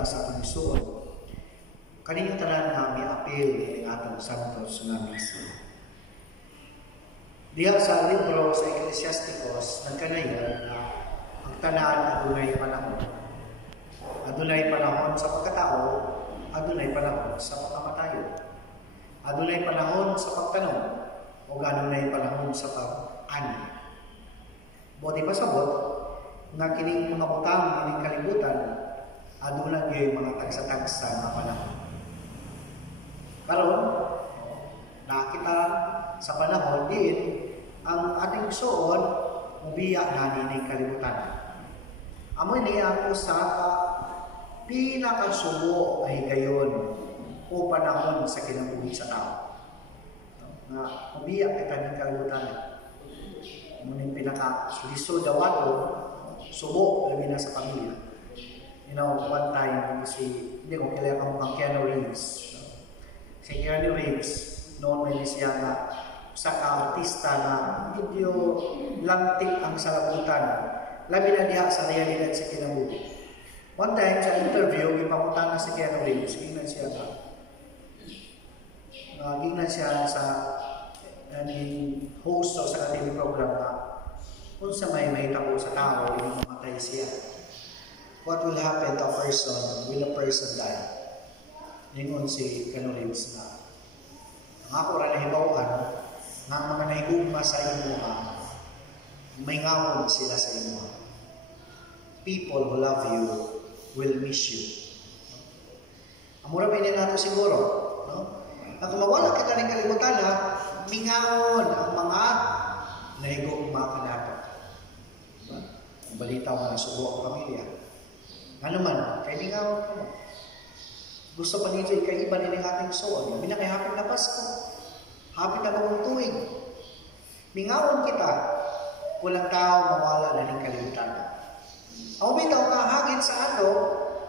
problema sa pagsuon. Kanino tanan nga may apil ng atong Santos nga misa. Diha sa libro sa Ecclesiasticus, nagkanayon na ang tanan adunay panahon. Adunay panahon sa pagkatao, adunay panahon sa pagkamatayon. Adunay panahon sa pagtanong, o adunay panahon sa pag-ani. Buti pasabot, nga kining mga utang, kining kalibutan, adunay yung mga tagsa-tagsa na panahon. Karon, nakita sa panahon din, ang ating suon, mubiya na nining kalibutan. Amoy niya ako sa pinakasubo ay gayon o panahon sa kinabuhi sa tao. Nga, mubiya kita ng kalibutan. Muning pinaka-lisod dawato, subo, labi na sa pamilya. You know, one time, hindi ko kilala ang Keanu Reeves. Si Keanu Reeves, noon may siya na sa ka-artista na medyo lantik ang salabutan. Labi na diha sa realidad sa kinabuhi. One time, sa interview, ipamutan na si Keanu Reeves, gingnan siya sa host o sa TV program na kung sa may mahitabo sa tao, yung mamatay siya. What will happen to a person? Will a person die? Yun si Keanu Reeves na ang ako rin nahibawaan na ang mga nahigugma sa imo may ngawon sila sa imo. People who love you will miss you. Amura ba nato siguro, no? At mawala kita ng kalimutan na mingaon ang mga nahigugma ka nato. Diba? Ang balita mo na subo ang pamilya. Ano man, kay mingaon ka mo. Gusto pa nito ikaiba din ang ating suon. Mina kay hapit na Pasko. Hapit na bagong tuwing. Mingaon kita, walang tao mawala na ng kalimutan. Ang bitaw nga hagit sa ato,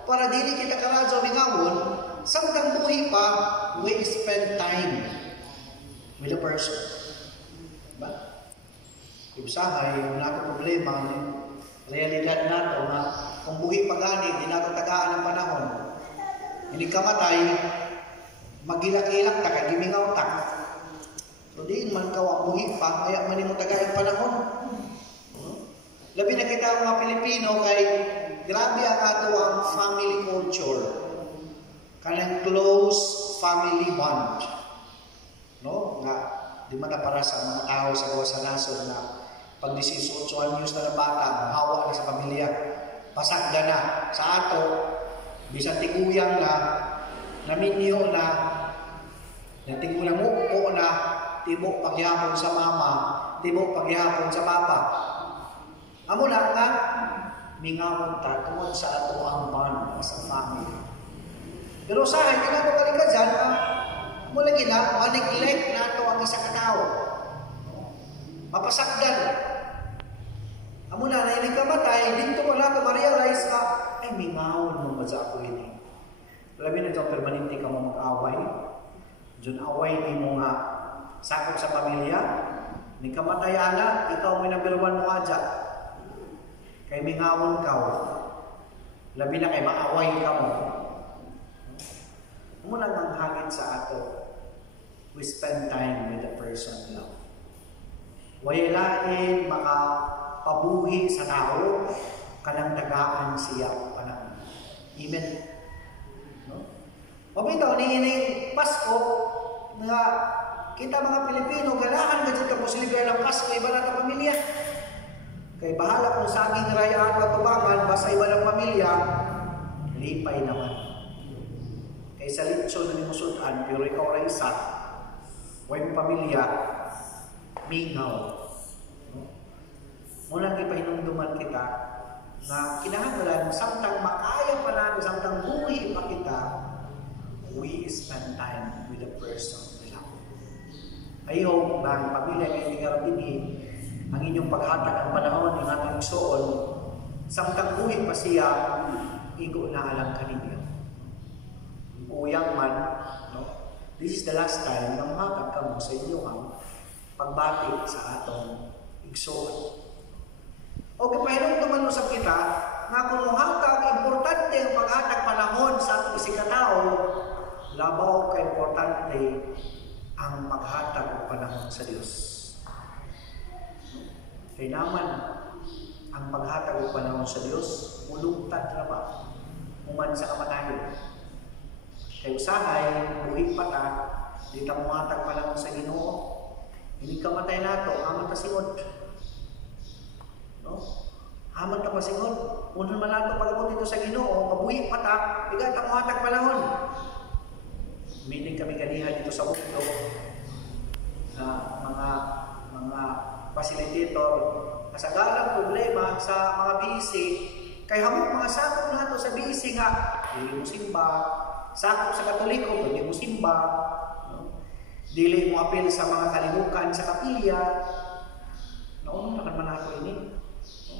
para dili kita karadyo mingaon, samtang buhi pa, we spend time with a person. Diba? Ibsahay, wala ko problema, realidad nato na kung buhi pa gani, di nato tagaan ng panahon. Hindi ka matay, magilak-ilak ta, kay gimingaw ta. So di man ka ang buhi pa, kaya man mo tagaan panahon. Labi na kita mga Pilipino kay grabe ang ato ang family culture. Kanang close family bond. No? Nga, di man na para sa mga tao sa gawa sa nasod na pag 18 anyos na bata, hawa na sa pamilya. Pasagda na sa ato, bisan tiguyang na, naminyo na, natigulang upo na, tibok pagyapon sa mama, tibok pagyapon sa papa. Amo lang nga, mingawon ta tungod sa ato ang bond sa family. Pero sa akin, kinato ka rin ka dyan, mo lagi na, ma-neglect na ito ang isa katao. Mapasakdan. Amo na, na hindi ka matay, dito mo na ito ma-realize ka, ay, mingawon mo ba sa ako ini? Labi na dyan, permanente ka mo mag-away. Diyan away ni mo nga sakop sa pamilya. Hindi ka matayan na, ikaw may number 1 mo adya. Kay mingawon ka. Labi na kay maaway ka mo. Muna nang hagit sa ato, we spend time with the person love. Wayalain makapabuhi sa tao, kanang tagaan siya panahon. Amen. No? Mabitaw ni ining Pasko, nga kita mga Pilipino, ganahan ka dito po silibra ng Pasko, iba na ito pamilya. Kay bahala kung saging rayaan at tubangan, basta iba ng pamilya, lipay naman. Kay sa litso na nimusudan, pero ikaw rin isa, huwag pamilya, mingaw. Muna ipahinumduman kita, na kinahanglan, samtang makaya pa natin, samtang buhi pa kita, we spend time with the person we love. Ayaw, ang pamilya kayo nigarapinin, ang inyong paghatag ng panahon ng ating soon, samtang buhi pa siya, igo na alam ka ninyo. Uyang man, no? This is the last time na mahatag ka mo sa inyo ang pagbati sa atong igsoon. O kapahinom naman sa kita, na kung mahatag, importante importante ang paghatag panahon sa atong isikataw, labaw ka importante ang paghatag ng panahon sa Dios. Kaya naman, ang paghatag ng panahon sa Dios, mulugtad na ba? Human sa kamatayon. Kaya usahay, buhi pa ta, di ta muhatag panahon sa Ginoo, hindi kamatay nato, aman ta singod. No? Aman ta pasingod. Unang man nato palabot dito sa Ginoo, mabuhi pa ta, iga ta muhatag panahon. Meaning kami kanihan dito sa mundo na mga facilitator, kasagalang problema sa mga busy, kay hamot mga sakop nato sa busy nga, dili mo simba, sakop sa Katoliko, pwede mo simba, no? Dili mo apil sa mga kalimukan sa kapilya, naunong nakan man nato ini. No?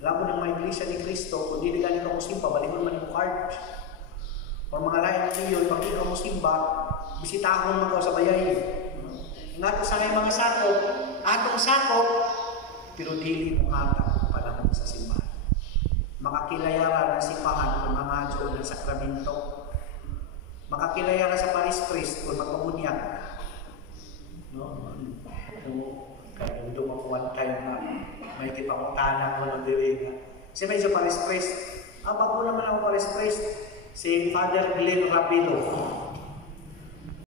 Labo ng mga iglesia ni Kristo, kung dili galing ka mo simba, balingon man yung card. O mga lain na niyon, pag ikaw mo simba, bisitahon mo ko sa bayay. Nga to sa mga sakop, atong sakop, pero dili mo atang panahon sa simbahan. Makakilayaran ng simbahan kung mamadyo ng sakramento. Makakilayaran sa Paris Priest kung magpamunyag. No? Kaya doon ako one time na may kipangutanan ko ng diringa. Kasi medyo Paris Priest. Abag ko naman ako Paris Priest. Si Father Glenn Rapilo.